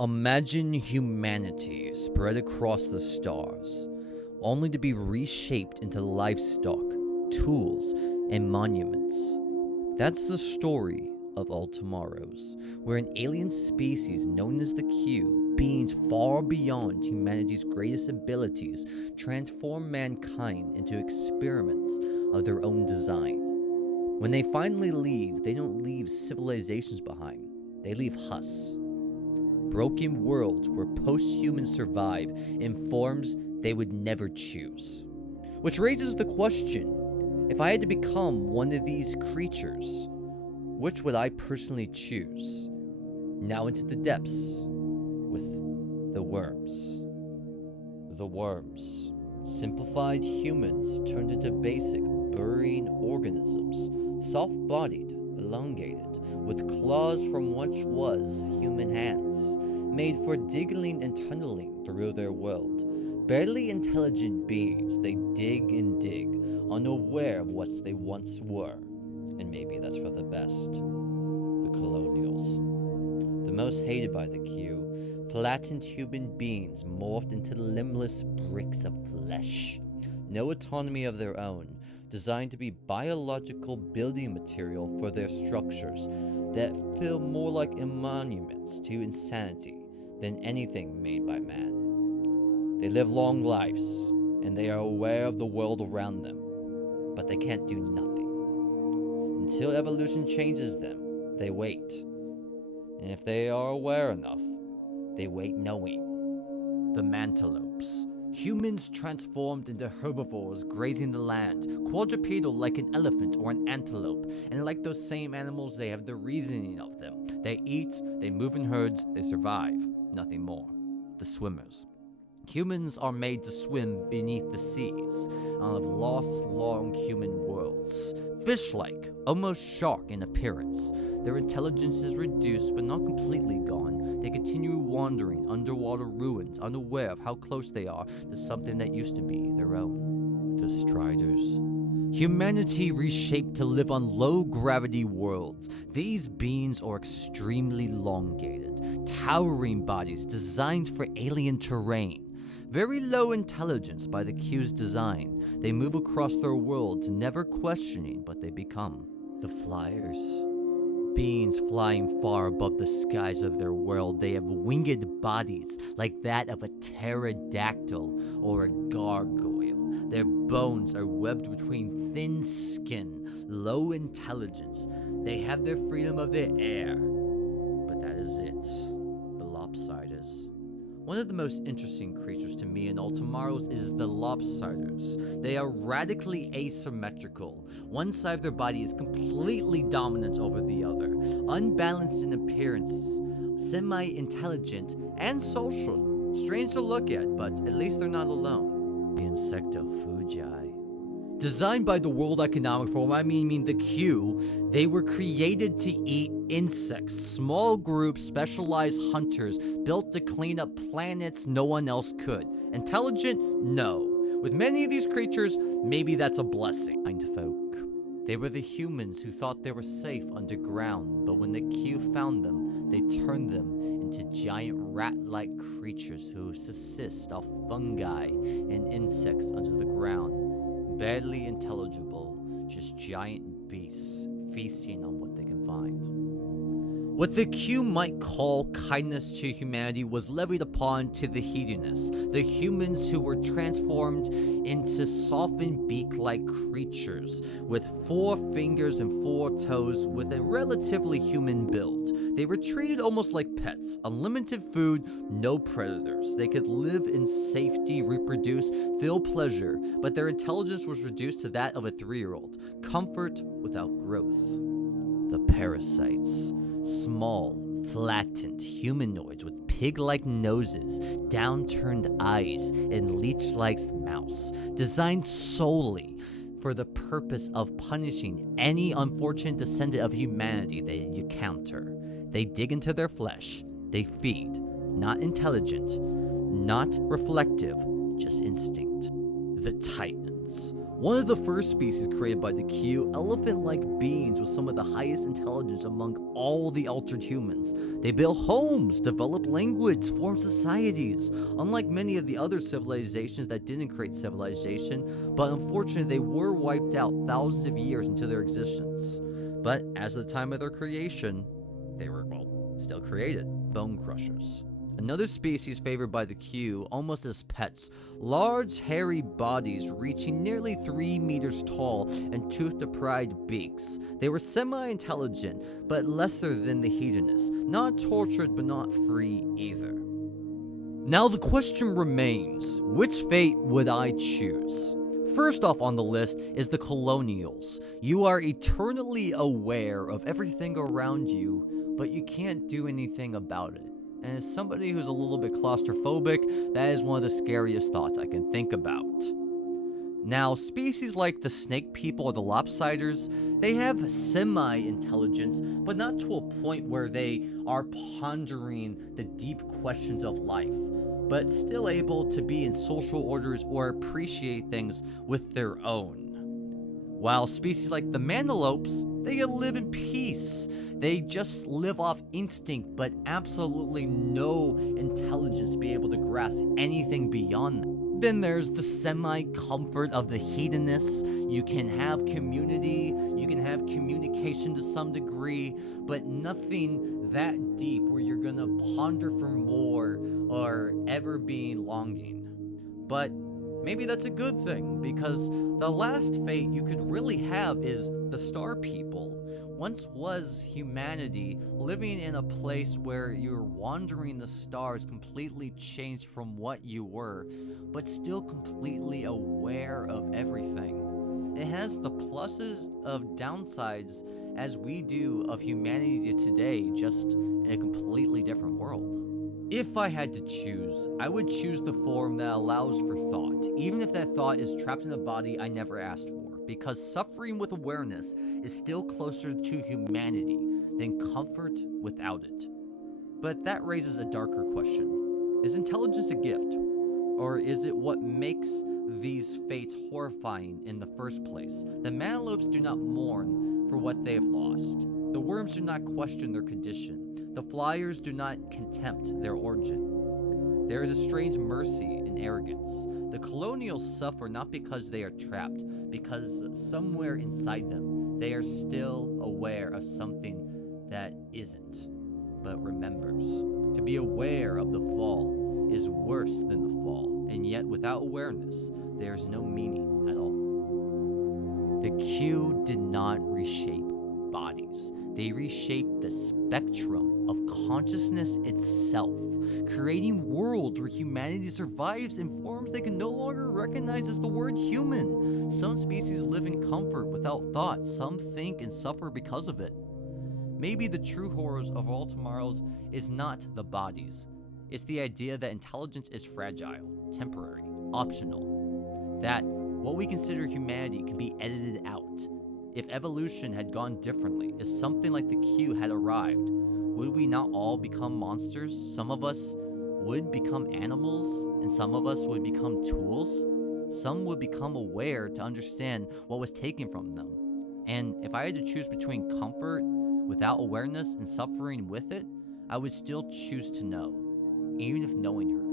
Imagine humanity spread across the stars, only to be reshaped into livestock, tools, and monuments. That's the story of All Tomorrows, where an alien species known as the Q, beings far beyond humanity's greatest abilities, transform mankind into experiments of their own design. When they finally leave, they don't leave civilizations behind, they leave us. Broken worlds where post-humans survive in forms they would never choose. Which raises the question, if I had to become one of these creatures, which would I personally choose? Now into the depths with the worms. The worms. Simplified humans turned into basic burrowing organisms, soft-bodied, elongated, with claws from what was human hands, made for digging and tunneling through their world. Barely intelligent beings, they dig and dig, unaware of what they once were. And maybe that's for the best. The colonials. The most hated by the Q, flattened human beings morphed into limbless bricks of flesh. No autonomy of their own, designed to be biological building material for their structures that feel more like monuments to insanity than anything made by man. They live long lives, and they are aware of the world around them, but they can't do nothing. Until evolution changes them, they wait. And if they are aware enough, they wait knowing. The mantelopes. Humans transformed into herbivores grazing the land, quadrupedal like an elephant or an antelope, and like those same animals, they have the reasoning of them. They eat, they move in herds, they survive, nothing more. The swimmers. Humans are made to swim beneath the seas, and have lost long human worlds. Fish-like, almost shark in appearance. Their intelligence is reduced but not completely gone. They continue wandering underwater ruins, unaware of how close they are to something that used to be their own. The Striders. Humanity reshaped to live on low-gravity worlds. These beings are extremely elongated, towering bodies designed for alien terrain. Very low intelligence by the Q's design. They move across their worlds, never questioning what they become. The Flyers. Beings flying far above the skies of their world, they have winged bodies like that of a pterodactyl or a gargoyle. Their bones are webbed between thin skin, low intelligence. They have their freedom of their air, but that is it. The Lopsiders. One of the most interesting creatures to me in All Tomorrows is the Lopsiders. They are radically asymmetrical. One side of their body is completely dominant over the other, unbalanced in appearance, semi-intelligent, and social. Strange to look at, but at least they're not alone. The Insectophagi. Designed by the World Economic Forum, I mean the Q, they were created to eat insects. Small groups, specialized hunters, built to clean up planets no one else could. Intelligent? No. With many of these creatures, maybe that's a blessing. Folk. They were the humans who thought they were safe underground, but when the Q found them, they turned them into giant rat-like creatures who subsist off fungi and insects under the ground. Barely intelligible, just giant beasts feasting on what they can find. What the Q might call kindness to humanity was levied upon to the hedonists, the humans who were transformed into softened beak-like creatures with 4 fingers and 4 toes with a relatively human build. They were treated almost like pets, unlimited food, no predators. They could live in safety, reproduce, feel pleasure, but their intelligence was reduced to that of a 3-year-old, comfort without growth. The parasites. Small, flattened humanoids with pig-like noses, downturned eyes, and leech-like mouths, designed solely for the purpose of punishing any unfortunate descendant of humanity that you encounter. They dig into their flesh, they feed, not intelligent, not reflective, just instinct. The Titans. One of the first species created by the Q, elephant-like beings with some of the highest intelligence among all the altered humans. They built homes, developed language, formed societies. Unlike many of the other civilizations that didn't create civilization, but unfortunately they were wiped out thousands of years into their existence. But as of the time of their creation, they were, well, still created. Bone crushers. Another species favored by the Q, almost as pets, large hairy bodies reaching nearly 3 meters tall and tooth-deprived beaks. They were semi-intelligent, but lesser than the hedonists, not tortured but not free either. Now the question remains, which fate would I choose? First off on the list is the colonials. You are eternally aware of everything around you, but you can't do anything about it. And as somebody who's a little bit claustrophobic, that is one of the scariest thoughts I can think about. Now, species like the snake people or the lopsiders, they have semi-intelligence, but not to a point where they are pondering the deep questions of life, but still able to be in social orders or appreciate things with their own. While species like the mantelopes, they can live in peace. They just live off instinct, but absolutely no intelligence to be able to grasp anything beyond that. Then there's the semi-comfort of the hedonists. You can have community, you can have communication to some degree, but nothing that deep where you're gonna ponder for more or ever being longing. But maybe that's a good thing, because the last fate you could really have is the star people. Once was humanity living in a place where you're wandering the stars, completely changed from what you were, but still completely aware of everything. It has the pluses of downsides as we do of humanity today, just in a completely different world. If I had to choose, I would choose the form that allows for thought, even if that thought is trapped in a body I never asked for, because suffering with awareness is still closer to humanity than comfort without it. But that raises a darker question. Is intelligence a gift? Or is it what makes these fates horrifying in the first place? The mantelopes do not mourn for what they have lost. The worms do not question their condition. The flyers do not contempt their origin. There is a strange mercy in arrogance. The colonials suffer not because they are trapped, because somewhere inside them, they are still aware of something that isn't, but remembers. To be aware of the fall is worse than the fall, and yet without awareness, there is no meaning at all. The Q did not reshape bodies. They reshaped the spectrum of consciousness itself, creating worlds where humanity survives in forms they can no longer recognize as the word human. Some species live in comfort without thought. Some think and suffer because of it. Maybe the true horrors of all tomorrows is not the bodies. It's the idea that intelligence is fragile, temporary, optional. That what we consider humanity can be edited out. If evolution had gone differently, if something like the Q had arrived, would we not all become monsters? Some of us would become animals, and some of us would become tools. Some would become aware to understand what was taken from them. And if I had to choose between comfort without awareness and suffering with it, I would still choose to know, even if knowing hurts.